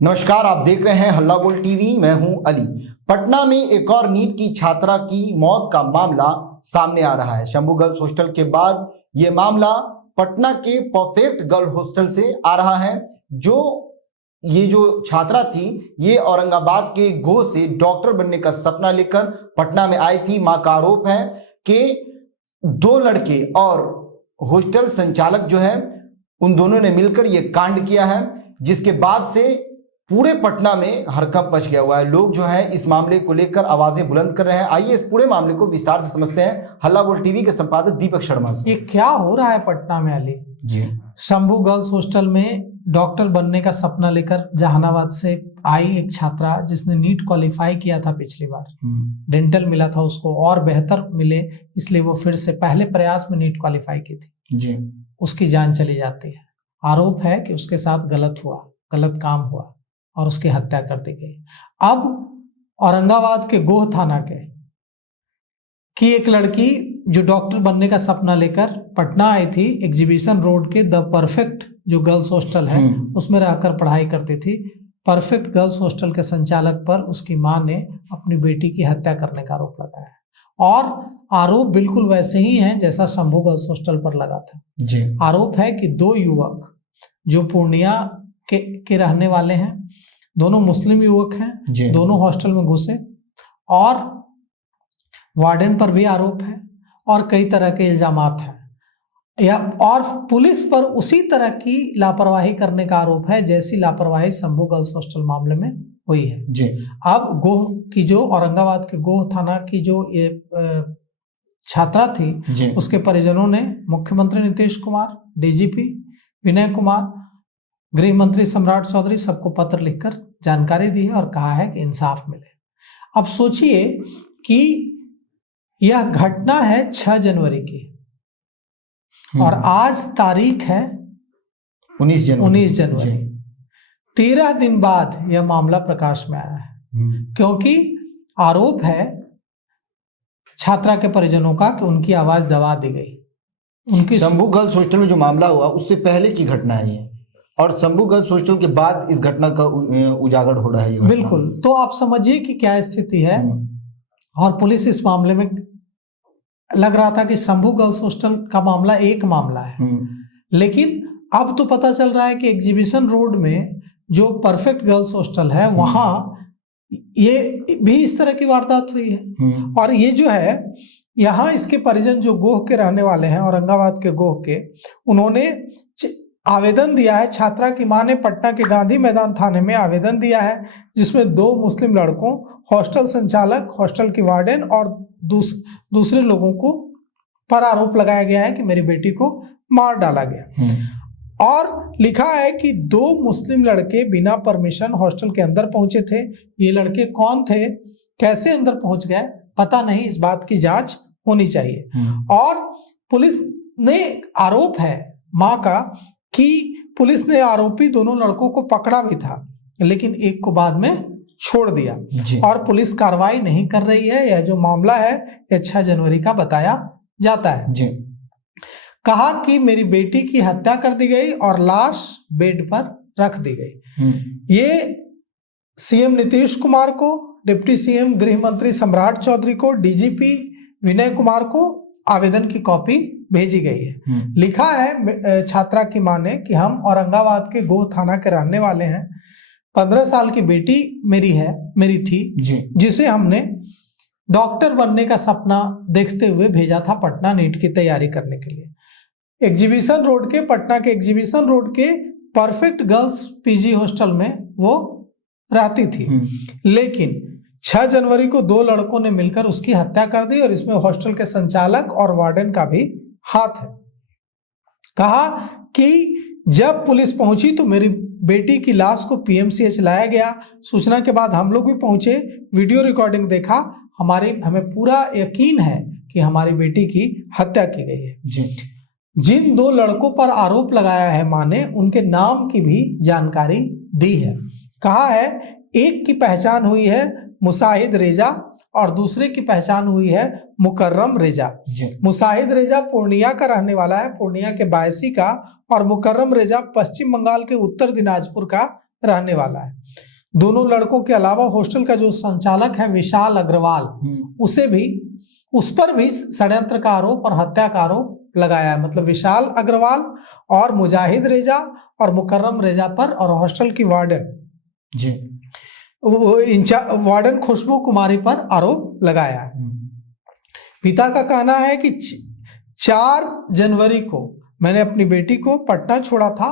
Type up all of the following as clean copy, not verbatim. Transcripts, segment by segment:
नमस्कार, आप देख रहे हैं हल्ला बोल टीवी। मैं हूं अली। पटना में एक और नीट की छात्रा की मौत का मामला सामने आ रहा है। शंभू गर्ल्स हॉस्टल के बाद यह मामला पटना के परफेक्ट गर्ल हॉस्टल से आ रहा है। ये जो छात्रा थी, ये औरंगाबाद के गोह से डॉक्टर बनने का सपना लेकर पटना में आई थी। मां का आरोप है कि दो लड़के और हॉस्टल संचालक जो है, उन दोनों ने मिलकर यह कांड किया है, जिसके बाद से पूरे पटना में हड़कंप मच गया हुआ है। लोग जो है इस मामले को लेकर आवाजें बुलंद कर रहे हैं। आइए इस पूरे मामले को विस्तार से समझते हैं हल्ला बोल टीवी के संपादक दीपक शर्मा से। ये क्या हो रहा है पटना में अली जी? शंभू गर्ल्स हॉस्टल में डॉक्टर बनने का सपना लेकर जहानाबाद से आई एक छात्रा, जिसने नीट क्वालिफाई किया था पिछली बार, डेंटल मिला था उसको और बेहतर मिले, इसलिए वो फिर से पहले प्रयास में नीट क्वालिफाई की थी जी। उसकी जान चली जाती है। आरोप है कि उसके साथ गलत काम हुआ और उसकी हत्या कर दी गई। अब औरंगाबाद के गोह थाना की एक लड़की जो डॉक्टर बनने का सपना लेकर पटना आई थी, एग्जीबिशन रोड के द परफेक्ट जो गर्ल्स हॉस्टल है उसमें रहकर पढ़ाई करती थी। परफेक्ट गर्ल्स हॉस्टल के संचालक पर उसकी मां ने अपनी बेटी की हत्या करने का आरोप लगाया है और आरोप बिल्कुल वैसे ही हैं जैसा शंभू गर्ल्स हॉस्टल पर लगा था जी। आरोप है कि दो युवक जो पूर्णिया के रहने वाले हैं, दोनों मुस्लिम युवक हैं, दोनों हॉस्टल में घुसे और वार्डन पर भी आरोप है और कई तरह के इल्जामात हैं और पुलिस पर उसी तरह की लापरवाही करने का आरोप है जैसी लापरवाही शंभू गर्ल्स हॉस्टल मामले में हुई है जी। अब गोह की जो औरंगाबाद के गोह थाना की जो ये छात्रा थी, उसके परिजनों ने मुख्यमंत्री नीतीश कुमार, डीजीपी विनय कुमार, गृह मंत्री सम्राट चौधरी सबको पत्र लिखकर जानकारी दी है और कहा है कि इंसाफ मिले। अब सोचिए कि यह घटना है 6 जनवरी की और आज तारीख है 19 जनवरी। 13 दिन बाद यह मामला प्रकाश में आया है, क्योंकि आरोप है छात्रा के परिजनों का कि उनकी आवाज दबा दी गई। उनकी शंभू गर्ल्स हॉस्टल में जो मामला हुआ उससे पहले की घटना है ये, और शंभू गर्ल्स हॉस्टल के बाद इस घटना का उजागर हो रहा है। बिल्कुल, तो आप समझिए कि क्या स्थिति है। और पुलिस इस मामले में, लग रहा था कि शंभू गर्ल्स हॉस्टल का मामला एक मामला है, लेकिन अब तो पता चल रहा है कि एग्जीबिशन रोड में जो परफेक्ट गर्ल्स हॉस्टल है वहां ये भी इस तरह की वारदात हुई है। और ये जो है यहाँ इसके परिजन जो गोह के रहने वाले हैं, औरंगाबाद के गोह के, उन्होंने आवेदन दिया है। छात्रा की मां ने पटना के गांधी मैदान थाने में आवेदन दिया है, जिसमें 2 मुस्लिम लड़कों, हॉस्टल संचालक, हॉस्टल की वार्डन और दूसरे लोगों को पर आरोप लगाया गया है कि मेरी बेटी को मार डाला गया। और लिखा है कि 2 मुस्लिम लड़के बिना परमिशन हॉस्टल के अंदर पहुंचे थे। ये लड़के कौन थे, कैसे अंदर पहुंच गए, पता नहीं। इस बात की जांच होनी चाहिए। और पुलिस ने आरोप है मां का कि पुलिस ने आरोपी दोनों लड़कों को पकड़ा भी था, लेकिन एक को बाद में छोड़ दिया और पुलिस कार्रवाई नहीं कर रही है। यह जो मामला है यह 6 जनवरी का बताया जाता है जी। कहा कि मेरी बेटी की हत्या कर दी गई और लाश बेड पर रख दी गई। ये सीएम नीतीश कुमार को, डिप्टी सीएम गृह मंत्री सम्राट चौधरी को, डीजीपी विनय कुमार को आवेदन की कॉपी भेजी गई है। लिखा है छात्रा की मां ने कि हम औरंगाबाद के गोह थाना के रहने वाले हैं। 15 साल की बेटी मेरी थी जिसे हमने डॉक्टर बनने का सपना देखते हुए भेजा था पटना नीट की तैयारी करने के लिए। एग्जीबिशन रोड के, पटना के एग्जीबिशन रोड के परफेक्ट गर्ल्स पीजी हॉस्टल में वो रहती थी, लेकिन 6 जनवरी को 2 लड़कों ने मिलकर उसकी हत्या कर दी और इसमें हॉस्टल के संचालक और वार्डन का भी हाथ है। कहा कि जब पुलिस पहुंची तो मेरी बेटी की लाश को पीएमसीएच लाया गया। सूचना के बाद हम लोग भी पहुंचे, वीडियो रिकॉर्डिंग देखा, हमें पूरा यकीन है कि हमारी बेटी की हत्या की गई है जी। जिन 2 लड़कों पर आरोप लगाया है मां ने, उनके नाम की भी जानकारी दी है। कहा है एक की पहचान हुई है मुसाहिद रेजा और दूसरे की पहचान हुई है मुकर्रम रेजा। मुसाहिद रेजा पूर्णिया का रहने वाला है, पूर्णिया के बायसी का, और मुकर्रम रेजा पश्चिम बंगाल के उत्तर दिनाजपुर का रहने वाला है। दोनों लड़कों के अलावा हॉस्टल का जो संचालक है विशाल अग्रवाल, उस पर भी षड्यंत्र का आरोप और हत्या का आरोप लगाया है। मतलब विशाल अग्रवाल और मुजाहिद रेजा और मुकर्रम रेजा पर, और हॉस्टल की वार्डन खुशबू कुमारी पर आरोप लगाया है। पिता का कहना है कि 4 जनवरी को मैंने अपनी बेटी को पटना छोड़ा था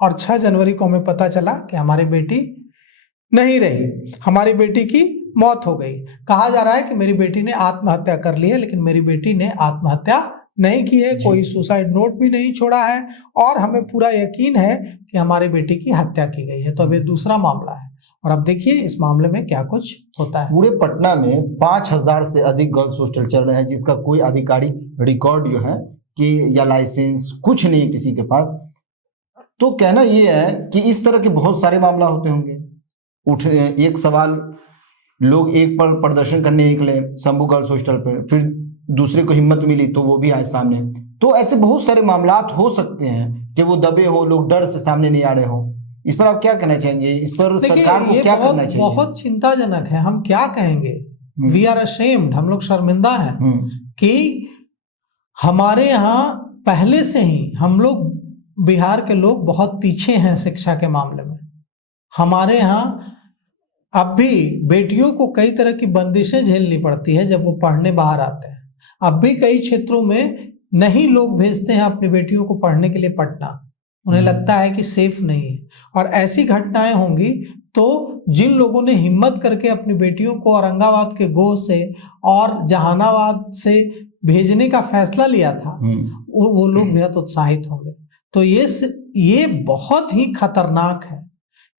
और 6 जनवरी को हमें पता चला कि हमारी बेटी नहीं रही, हमारी बेटी की मौत हो गई। कहा जा रहा है कि मेरी बेटी ने आत्महत्या कर ली है, लेकिन मेरी बेटी ने आत्महत्या नहीं की है, कोई सुसाइड नोट भी नहीं छोड़ा है और हमें पूरा यकीन है कि हमारी बेटी की हत्या की गई है। तो अब ये दूसरा मामला है और अब देखिए इस मामले में क्या कुछ होता है। पूरे पटना में 5000 से अधिक गर्ल्स हॉस्टल चल रहे हैं, जिसका कोई आधिकारिक रिकॉर्ड जो है कि या लाइसेंस कुछ नहीं किसी के पास। तो कहना ये है कि इस तरह के बहुत सारे मामला होते होंगे। एक सवाल, लोग एक पर प्रदर्शन करने निकले शंभू गर्ल्स हॉस्टल पर, फिर दूसरे को हिम्मत मिली तो वो भी आए सामने। तो ऐसे बहुत सारे मामलात हो सकते हैं कि वो दबे हो, लोग डर से सामने नहीं आ रहे हो। इस पर आप क्या कहना चाहेंगे? इस पर सरकार को क्या करना चाहिए? बहुत चिंताजनक है। हम क्या कहेंगे, वी आर अशेम्ड, हम लोग शर्मिंदा हैं कि हमारे यहाँ पहले से ही हम लोग, बिहार के लोग बहुत पीछे हैं शिक्षा के मामले में। हमारे यहाँ अब भी बेटियों को कई तरह की बंदिशें झेलनी पड़ती है जब वो पढ़ने बाहर आते हैं। अब भी कई क्षेत्रों में नहीं लोग भेजते हैं अपनी बेटियों को पढ़ने के लिए पटना, उन्हें लगता है कि सेफ नहीं है। और ऐसी घटनाएं होंगी तो जिन लोगों ने हिम्मत करके अपनी बेटियों को औरंगाबाद के गोह से और जहानाबाद से भेजने का फैसला लिया था, वो लोग बेहद उत्साहित होंगे। तो ये बहुत ही खतरनाक है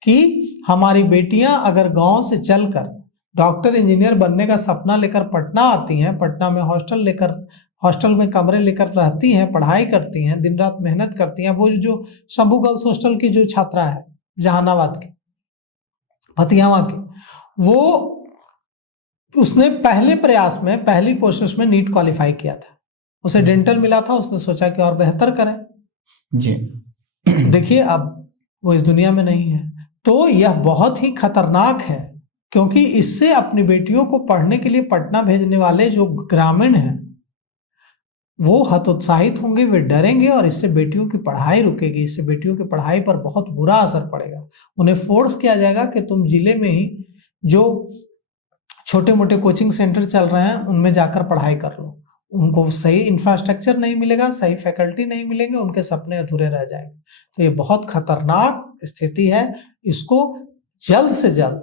कि हमारी बेटियां अगर गांव से चलकर डॉक्टर इंजीनियर बनने का सपना लेकर पटना आती हैं, पटना में हॉस्टल में कमरे लेकर रहती हैं, पढ़ाई करती हैं, दिन रात मेहनत करती हैं। वो जो शंभू गर्ल्स हॉस्टल की जो छात्रा है जहानाबाद की, फतियावा की, वो उसने पहले प्रयास में, पहली कोशिश में नीट क्वालिफाई किया था। उसे डेंटल मिला था, उसने सोचा कि और बेहतर करें जी। देखिए अब वो इस दुनिया में नहीं है। तो यह बहुत ही खतरनाक है, क्योंकि इससे अपनी बेटियों को पढ़ने के लिए पटना भेजने वाले जो ग्रामीण हैं वो हतोत्साहित होंगे, वे डरेंगे और इससे बेटियों की पढ़ाई रुकेगी, इससे बेटियों की पढ़ाई पर बहुत बुरा असर पड़ेगा। उन्हें फोर्स किया जाएगा कि तुम जिले में ही जो छोटे मोटे कोचिंग सेंटर चल रहे हैं उनमें जाकर पढ़ाई कर लो। उनको सही इंफ्रास्ट्रक्चर नहीं मिलेगा, सही फैकल्टी नहीं मिलेंगे, उनके सपने अधूरे रह जाएंगे। तो ये बहुत खतरनाक स्थिति है। इसको जल्द से जल्द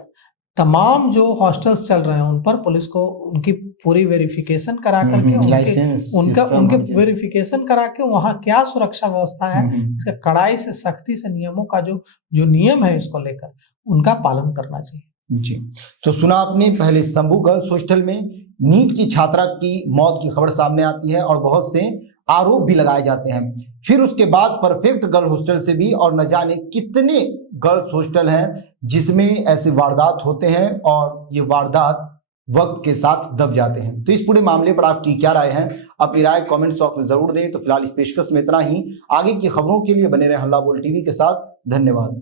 तमाम जो हॉस्टल्स चल रहे हैं उन पर पुलिस को उनकी पूरी वेरिफिकेशन करा करके उनके वेरिफिकेशन करा के वहाँ क्या सुरक्षा व्यवस्था है, इसका कड़ाई से, सख्ती से नियमों का जो नियम है इसको लेकर उनका पालन करना चाहिए। जी, तो सुना आपने, पहले शंभू गर्ल्स हॉस्टल में नीट की छात्रा की मौत की खबर सामने आती है और बहुत से आरोप भी लगाए जाते हैं। फिर उसके बाद परफेक्ट गर्ल हॉस्टल से भी, और न जाने कितने गर्ल्स हॉस्टल हैं जिसमें ऐसे वारदात होते हैं और ये वारदात वक्त के साथ दब जाते हैं। तो इस पूरे मामले पर आपकी क्या राय है? अपनी राय कमेंट बॉक्स में जरूर दें। तो फिलहाल इस पेशकश में इतना ही। आगे की खबरों के लिए बने रहे हल्ला बोल टीवी के साथ। धन्यवाद।